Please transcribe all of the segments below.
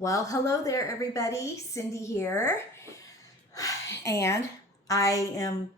Well, hello there, everybody. Cindy here, and I am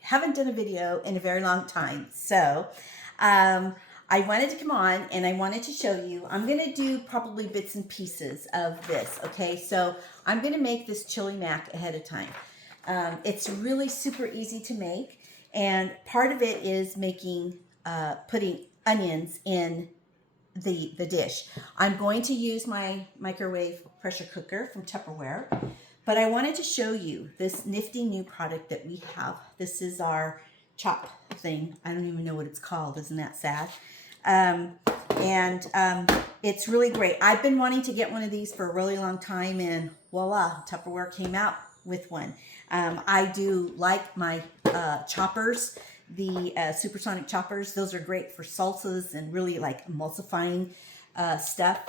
haven't done a video in a very long time. Um, I wanted to come on and I wanted to show you. I'm going to do probably bits and pieces of this. Okay, so I'm going to make this chili mac ahead of time. It's really super easy to make, and part of it is putting onions in the dish. I'm going to use my microwave pressure cooker from Tupperware, but I wanted to show you this nifty new product that we have. This is our chop thing. I don't even know what it's called. Isn't that sad? Um, and it's really great. I've been wanting to get one of these for a really long time, and voila, Tupperware came out with one. I do like my choppers, the supersonic choppers. Those are great for salsas and really like emulsifying stuff.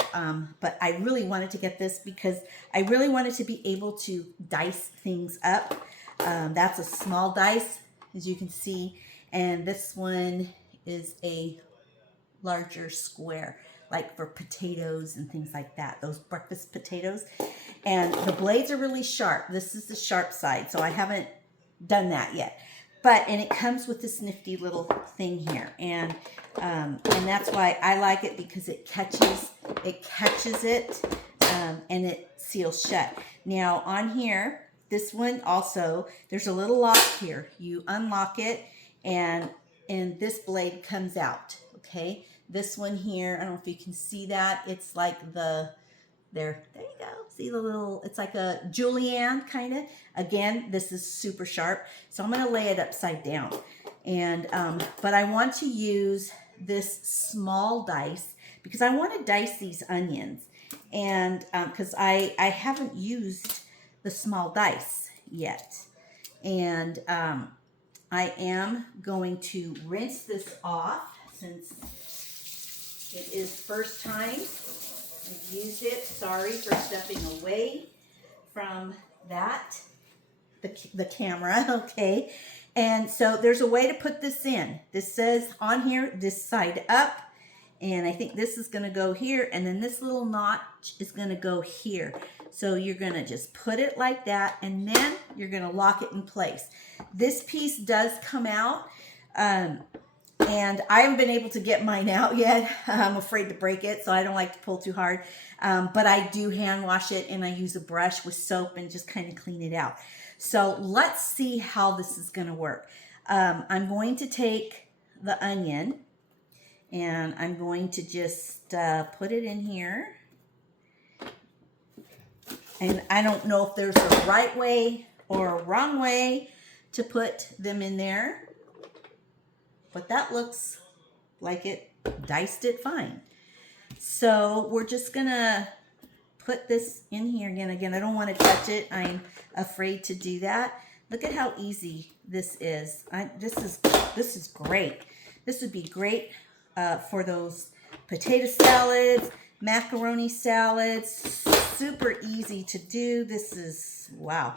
But I really wanted to get this because I really wanted to be able to dice things up. That's a small dice, as you can see, and this one is a larger square, like for potatoes and things like that, those breakfast potatoes. And the blades are really sharp. This is the sharp side, so I haven't done that yet. And it comes with this nifty little thing here, and that's why I like it, because it catches it, and it seals shut. Now on here, this one also, there's a little lock here. You unlock it, and this blade comes out. Okay, this one here, I don't know if you can see that. It's like there you go. See the little, it's like a julienne kind of. Again, this is super sharp. So I'm going to lay it upside down. And, but I want to use this small dice because I want to dice these onions. And, because I haven't used the small dice yet. And, I am going to rinse this off since it is first time I've used it. Sorry for stepping away from the camera, okay? And so there's a way to put this in. This says on here, this side up, and I think this is gonna go here, and then this little notch is gonna go here. So you're gonna just put it like that, and then you're gonna lock it in place. This piece does come out, and I haven't been able to get mine out yet. I'm afraid to break it, so I don't like to pull too hard. But I do hand wash it, and I use a brush with soap and just kind of clean it out. So let's see how this is going to work. I'm going to take the onion, and I'm going to just put it in here. And I don't know if there's a right way or a wrong way to put them in there, but that looks like it diced it fine. So we're just gonna put this in here again. I don't want to touch it. I'm afraid to do that. Look at how easy this is. This is great. This would be great for those potato salads, macaroni salads. Super easy to do. This is, wow.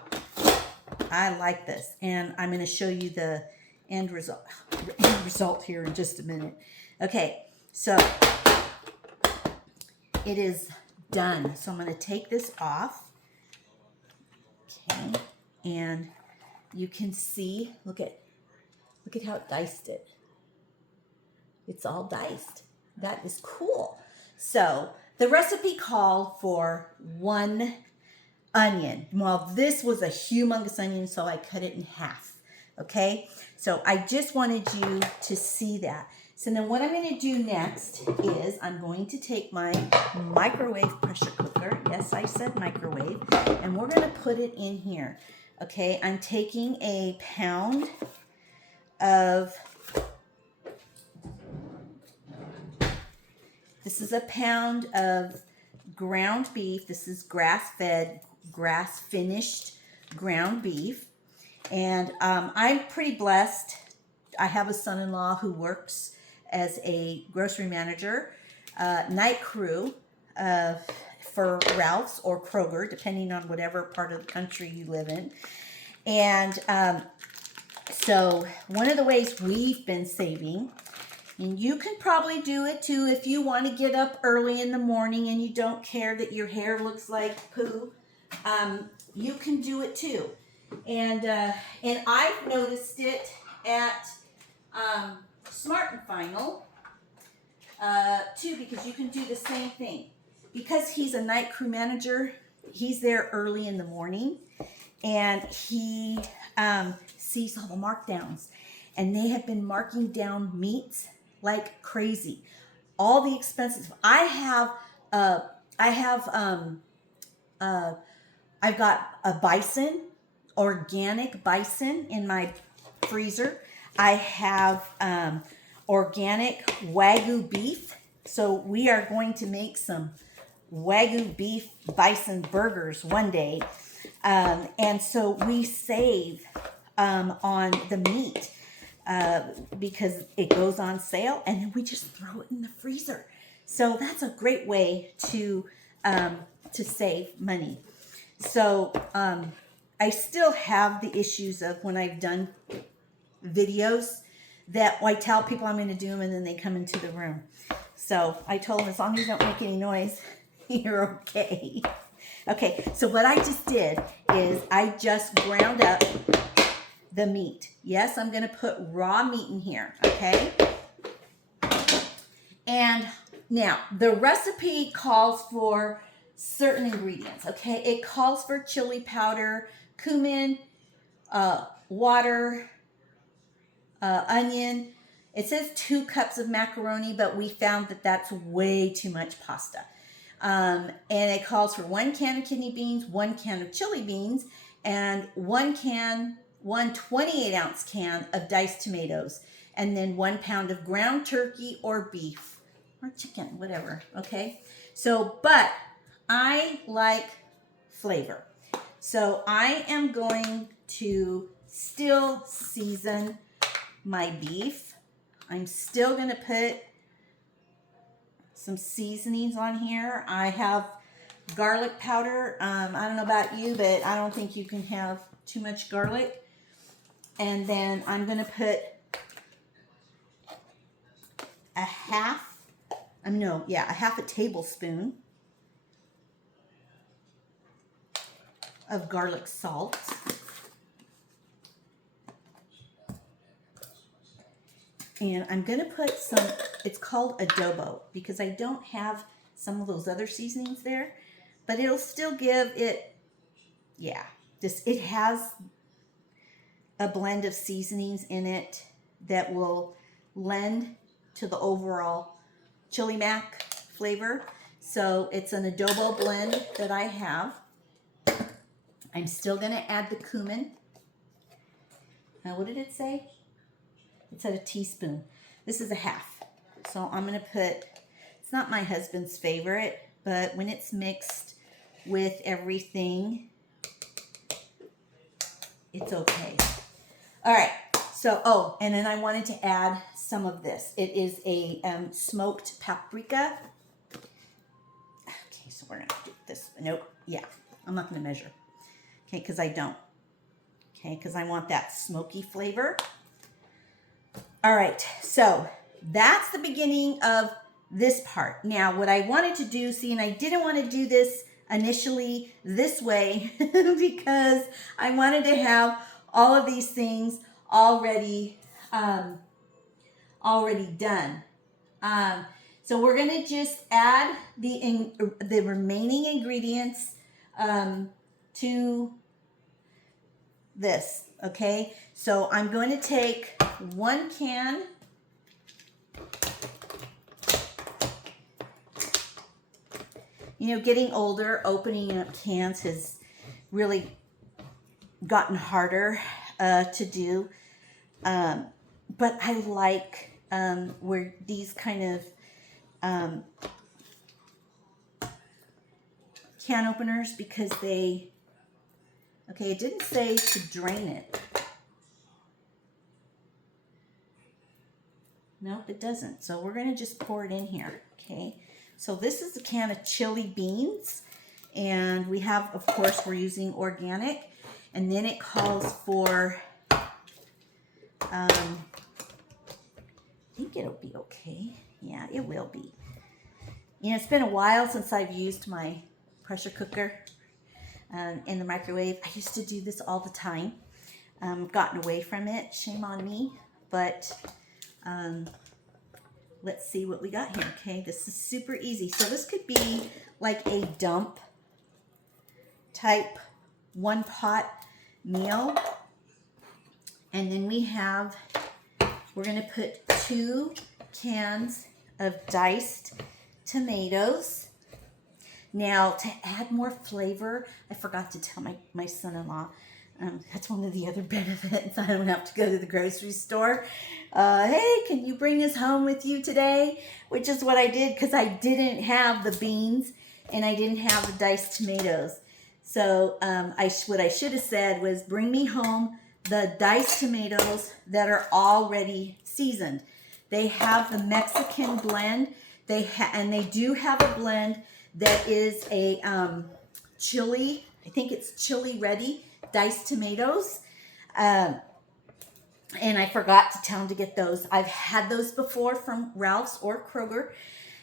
I like this, and I'm going to show you the end result here in just a minute. Okay, so it is done. So I'm going to take this off. Okay, and you can see, look at how it diced it. It's all diced. That is cool. So the recipe called for 1 onion. Well, this was a humongous onion, so I cut it in half. Okay, so I just wanted you to see that. So then what I'm going to do next is I'm going to take my microwave pressure cooker. Yes, I said microwave. And we're going to put it in here. Okay, I'm taking a pound of, this is a pound of ground beef. This is grass-fed, grass-finished ground beef. And I'm pretty blessed. I have a son-in-law who works as a grocery manager, night crew for Ralph's or Kroger, depending on whatever part of the country you live in. And so one of the ways we've been saving And you can probably do it too if you want to get up early in the morning and you don't care that your hair looks like poo. You can do it too. And I've noticed it at Smart and Final too, because you can do the same thing. Because he's a night crew manager, he's there early in the morning, and he sees all the markdowns. And they have been marking down meats like crazy. All the expenses. I've got a bison, organic bison in my freezer. I have organic Wagyu beef. So we are going to make some Wagyu beef bison burgers one day. And so we save on the meat because it goes on sale, and then we just throw it in the freezer. So that's a great way to save money. So I still have the issues of when I've done videos that I tell people I'm going to do them and then they come into the room. So I told them, as long as you don't make any noise, you're okay. Okay, so what I just did is I just ground up the meat. Yes, I'm going to put raw meat in here, okay? And now the recipe calls for certain ingredients, okay? It calls for chili powder, cumin, water, onion. It says 2 cups of macaroni, but we found that that's way too much pasta. And it calls for 1 can of kidney beans, 1 can of chili beans, and 1 28-ounce can of diced tomatoes, and then 1 pound of ground turkey or beef or chicken, whatever, okay? So, but I like flavor. So I am going to still season my beef. I'm still going to put some seasonings on here. I have garlic powder. I don't know about you, but I don't think you can have too much garlic. And then I'm going to put a half a tablespoon of garlic salt. And I'm going to put some, it's called adobo, because I don't have some of those other seasonings there, but it'll still give it, it has a blend of seasonings in it that will lend to the overall chili mac flavor. So it's an adobo blend that I have. I'm still going to add the cumin. Now, what did it say? It said a teaspoon. This is a half. So I'm going to put, it's not my husband's favorite, but when it's mixed with everything, it's okay. All right. So, and then I wanted to add some of this. It is a smoked paprika. Okay, so we're going to do this. Nope. Yeah, I'm not going to measure. Okay, because I don't. Okay, because I want that smoky flavor. All right, so that's the beginning of this part. Now, what I wanted to do, and I didn't want to do this initially this way because I wanted to have all of these things already done. So we're going to just add the remaining ingredients to this, okay? So I'm going to take 1 can getting older, opening up cans has really gotten harder to do. But I like where these kind of can openers, because it didn't say to drain it. Nope, it doesn't. So we're going to just pour it in here, okay? So this is a can of chili beans, and we have, of course, we're using organic, and then it calls for think it'll be okay. Yeah, it will be. You know, it's been a while since I've used my pressure cooker in the microwave. I used to do this all the time. I've gotten away from it. Shame on me. But let's see what we got here. Okay, this is super easy. So this could be like a dump type one pot meal. And then we're going to put 2 cans of diced tomatoes. Now, to add more flavor, I forgot to tell my son-in-law, that's one of the other benefits. I don't have to go to the grocery store. Hey, can you bring this home with you today? Which is what I did because I didn't have the beans and I didn't have the diced tomatoes. So what I should have said was bring me home the diced tomatoes that are already seasoned. They have the Mexican blend. And they do have a blend that is a chili. I think it's chili ready diced tomatoes. And I forgot to tell them to get those. I've had those before from Ralph's or Kroger,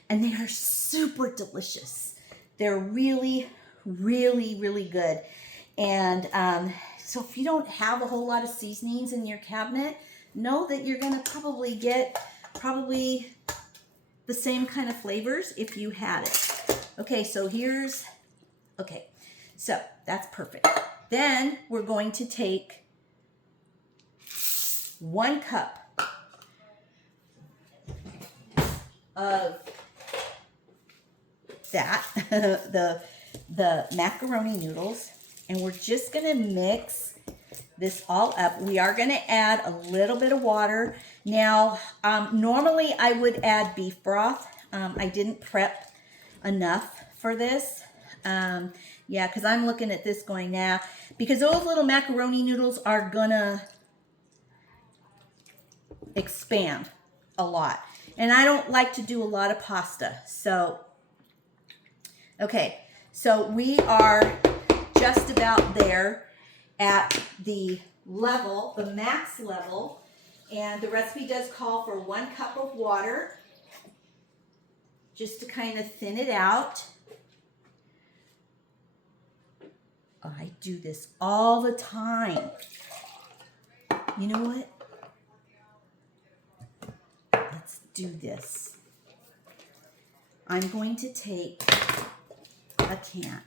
and they are super delicious. They're really, really, really good. And so if you don't have a whole lot of seasonings in your cabinet, know that you're going to probably get the same kind of flavors if you had it. Okay, so so that's perfect. Then we're going to take 1 cup of that, the macaroni noodles, and we're just gonna mix this all up. We are gonna add a little bit of water. Now, normally I would add beef broth. I didn't prep enough for this. Yeah, because I'm looking at this going now, because those little macaroni noodles are gonna expand a lot. And I don't like to do a lot of pasta. So, okay, so we are just about there at the level, the max level. And the recipe does call for 1 cup of water just to kind of thin it out. Oh, I do this all the time. You know what? Let's do this. I'm going to take a can.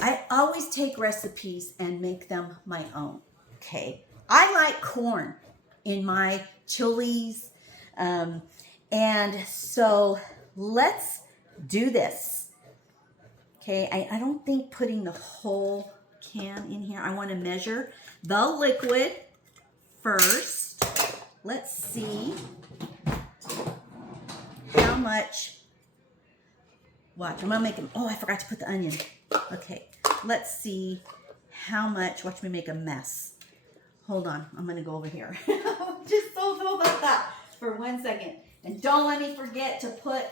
I always take recipes and make them my own, okay? I like corn in my chilies, and so let's do this. Okay, I don't think putting the whole can in here. I want to measure the liquid first. Let's see how much. Watch, I'm gonna make them. Oh, I forgot to put the onion. Okay, let's see how much. Watch me make a mess. Hold on, I'm gonna go over here. Just so about that for 1 second. And don't let me forget to put.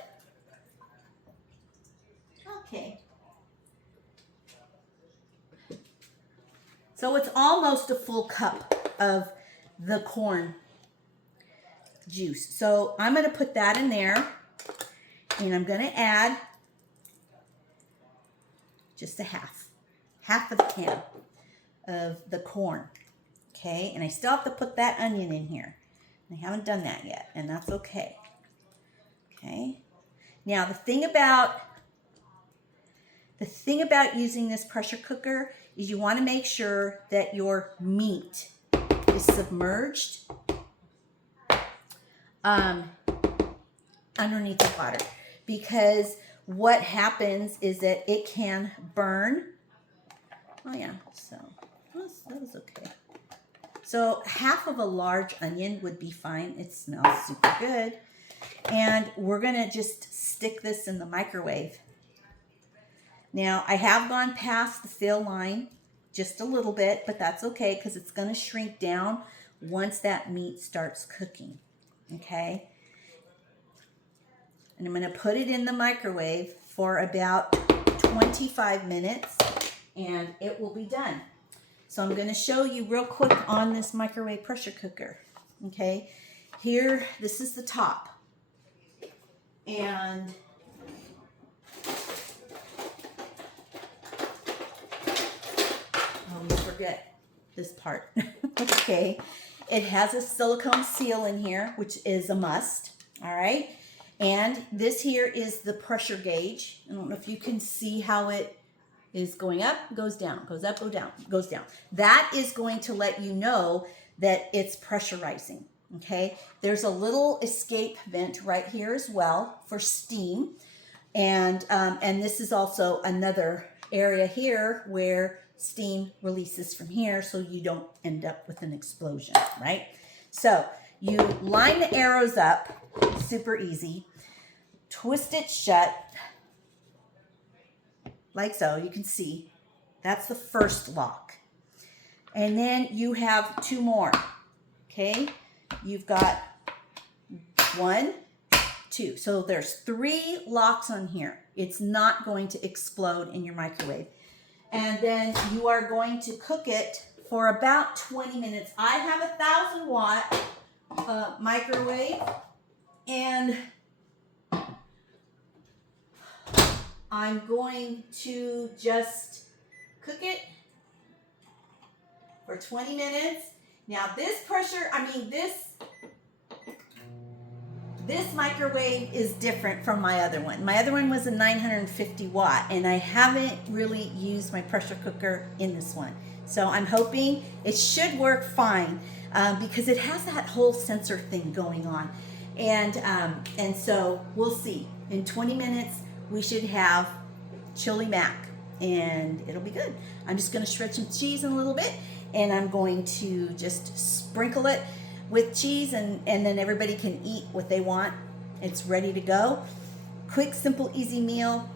Okay. So it's almost a full cup of the corn juice. So I'm going to put that in there, and I'm going to add just a half of the can of the corn. Okay, and I still have to put that onion in here. I haven't done that yet, and that's okay. Okay. Now the thing about using this pressure cooker is you want to make sure that your meat is submerged underneath the water, because what happens is that it can burn. Oh yeah, so that was okay. So half of a large onion would be fine. It smells super good. And we're going to just stick this in the microwave. Now, I have gone past the fill line just a little bit, but that's okay because it's going to shrink down once that meat starts cooking, okay? And I'm going to put it in the microwave for about 25 minutes, and it will be done. So I'm going to show you real quick on this microwave pressure cooker, okay? here, this is the top. And you forget this part. Okay. It has a silicone seal in here, which is a must. All right. And this here is the pressure gauge. I don't know if you can see how it is going up, goes down, goes up, go down, goes down. That is going to let you know that it's pressurizing. Okay. There's a little escape vent right here as well for steam. And this is also another area here where steam releases from here, so you don't end up with an explosion, right? So you line the arrows up, super easy, twist it shut, like so. You can see that's the first lock. And then you have two more, okay? You've got 1, 2. So there's 3 locks on here. It's not going to explode in your microwave. And then you are going to cook it for about 20 minutes. I have a 1,000-watt microwave, and I'm going to just cook it for 20 minutes. Now this pressure, this microwave is different from my other one. My other one was a 950 watt, and I haven't really used my pressure cooker in this one. So I'm hoping it should work fine because it has that whole sensor thing going on. And so we'll see. In 20 minutes, we should have chili mac, and it'll be good. I'm just gonna shred some cheese in a little bit, and I'm going to just sprinkle it with cheese, and then everybody can eat what they want. It's ready to go. Quick, simple, easy meal,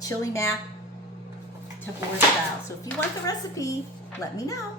chili mac, Tupperware style. So if you want the recipe, let me know.